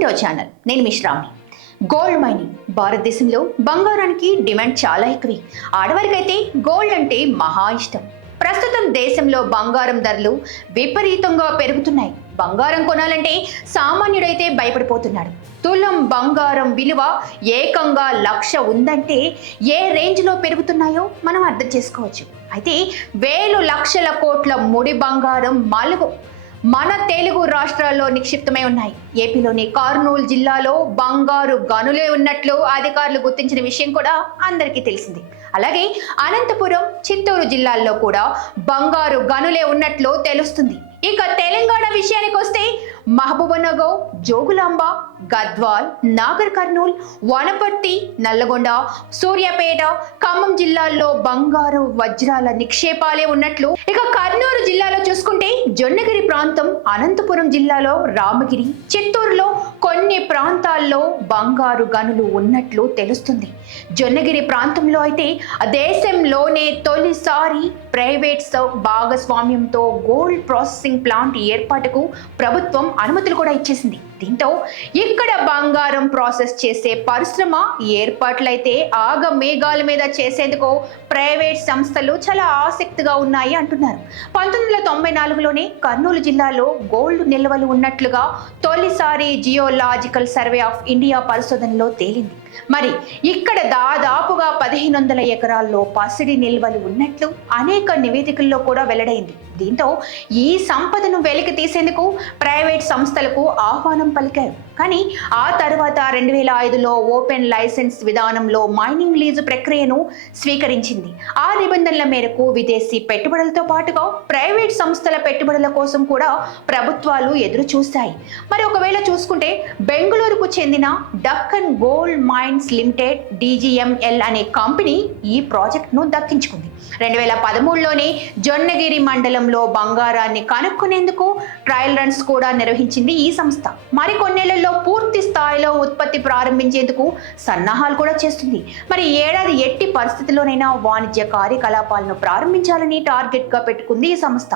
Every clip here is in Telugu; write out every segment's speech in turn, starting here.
Welcome to our channel. నేను మిశ్రామి గోల్డ్ మైనింగ్ భారతదేశంలో బంగారానికి డిమాండ్ చాలా ఎక్కువే. ఆడవారికైతే గోల్డ్ అంటే మహా ఇష్టం. ప్రస్తుతం దేశంలో బంగారం ధరలు విపరీతంగా పెరుగుతున్నాయి. బంగారం కొనాలంటే సామాన్యుడైతే భయపడిపోతున్నాడు. తులం బంగారం విలువ ఏకంగా లక్ష ఉందంటే ఏ రేంజ్లో పెరుగుతున్నాయో మనం అర్థం చేసుకోవచ్చు. అయితే వేలు లక్షల కోట్ల ముడి బంగారం మలుగు. మన తెలుగు రాష్ట్రాల్లో నిక్షిప్తమై ఉన్నాయి. ఏపీలోని కర్నూలు జిల్లాలో బంగారు గనులే ఉన్నట్లు అధికారులు గుర్తించిన విషయం కూడా అందరికీ తెలిసింది. అలాగే అనంతపురం చిత్తూరు జిల్లాల్లో కూడా బంగారు గనులే ఉన్నట్లు తెలుస్తుంది. ఇక తెలంగాణ విషయానికి వస్తే మహబూబనగర్ జోగులాంబ గద్వాల్ నాగర్ కర్నూల్ వనపర్తి నల్లగొండ సూర్యాపేట ఖమ్మం జిల్లాల్లో బంగారు వజ్రాల నిక్షేపాలే ఉన్నట్లు ఇక కర్నూలు జిల్లా జొన్నగిరి ప్రాంతం అనంతపురం జిల్లాలో రామగిరి చిత్తూరులో కొన్ని ప్రాంతాల్లో బంగారు గనులు ఉన్నట్లు తెలుస్తుంది. జొన్నగిరి ప్రాంతంలో అయితే దేశంలోనే తొలిసారి ప్రైవేట్ సౌ- భాగస్వామ్యంతో గోల్డ్ ప్రాసెసింగ్ ప్లాంట్ ఏర్పాటుకు ప్రభుత్వం అనుమతులు కూడా ఇచ్చేసింది. దీంతో ఇక్కడ బంగారం ప్రాసెస్ చేసే పరిశ్రమ ఏర్పాట్లయితే ఆగ మేఘాల మీద చేసేందుకు ప్రైవేట్ సంస్థలు చాలా ఆసక్తిగా ఉన్నాయి అంటున్నారు. పంతొమ్మిది వందల తొంభై నాలుగులోనే కర్నూలు జిల్లాలో గోల్డ్ నిల్వలు ఉన్నట్లుగా తొలిసారి జియోలాజికల్ సర్వే ఆఫ్ ఇండియా పరిశోధనలో తేలింది. మరి ఇక్కడ దాదాపుగా పదిహేను వందల ఎకరాల్లో పసిడి నిల్వలు ఉన్నట్లు అనేక నివేదికల్లో కూడా వెల్లడైంది. దీంతో ఈ సంపదను వెలికి తీసేందుకు ప్రైవేట్ సంస్థలకు ఆహ్వానం పలికారు. కానీ ఆ తర్వాత రెండు వేల ఐదులో ఓపెన్ లైసెన్స్ విధానంలో మైనింగ్ లీజు ప్రక్రియను స్వీకరించింది. ఆ నిబంధనల మేరకు విదేశీ పెట్టుబడులతో పాటుగా ప్రైవేట్ సంస్థల పెట్టుబడుల కోసం కూడా ప్రభుత్వాలు ఎదురు చూస్తాయి మరి ఒకవేళ చూసుకుంటే బెంగళూరుకు చెందిన Deccan gold mines limited DGML అనే కంపెనీ ఈ ప్రాజెక్ట్ను దక్కించుకుంది. రెండు వేల పదమూడులోనే జొన్నగిరి మండలంలో బంగారాన్ని కనుక్కునేందుకు ట్రయల్ రన్స్ కూడా నిర్వహించింది ఈ సంస్థ. మరికొన్నేళ్ళలో ఉత్పత్తి ప్రారంభించేందుకు సన్నాహాలు కూడా చేస్తుంది. మరి ఏడాది ఎట్టి పరిస్థితిలోనైనా వాణిజ్య కార్యకలాపాలను ప్రారంభించాలని టార్గెట్గా పెట్టుకుంది ఈ సంస్థ.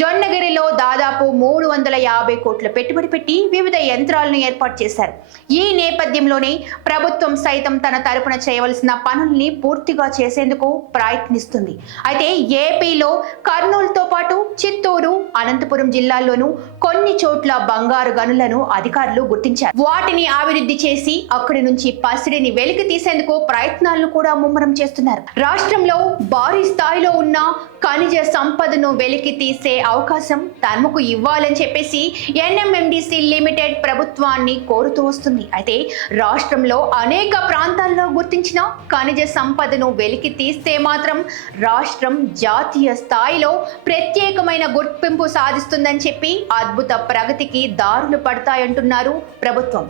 జొన్నగిరిలో దాదాపు మూడు వందల యాభై కోట్ల పెట్టుబడి పెట్టి వివిధ యంత్రాలను ఏర్పాటు చేశారు. ఈ నేపథ్యంలోనే ప్రభుత్వం సైతం తన తరపున చేయవలసిన పనుల్ని పూర్తిగా చేసేందుకు ప్రయత్నిస్తుంది. అయితే ఏపీలో కర్నూలు పాటు చిత్తూరు అనంతపురం జిల్లాల్లోనూ కొన్ని చోట్ల బంగారు గనులను అధికారులు గుర్తించారు. వాటిని అభివృద్ధి చేసి అక్కడి నుంచి పసిడిని వెలికి తీసేందుకు ప్రయత్నాలను కూడా ముమ్మరం చేస్తున్నారు. రాష్ట్రంలో భారీ స్థాయిలో ఉన్న ఖనిజ సంపదను వెలికి తీసే అవకాశం తమకు ఇవ్వాలని చెప్పేసి ఎన్ఎంఎండిసి లిమిటెడ్ ప్రభుత్వాన్ని కోరుతూ వస్తుంది. అయితే రాష్ట్రంలో అనేక ప్రాంతాల్లో గుర్తించిన ఖనిజ సంపదను వెలికి తీస్తే మాత్రం రాష్ట్రం జాతీయ స్థాయిలో ప్రత్యేకమైన గుర్తింపు సాధిస్తుందని చెప్పి అద్భుత ప్రగతికి దారులు పడతాయంటున్నారు ప్రభుత్వం.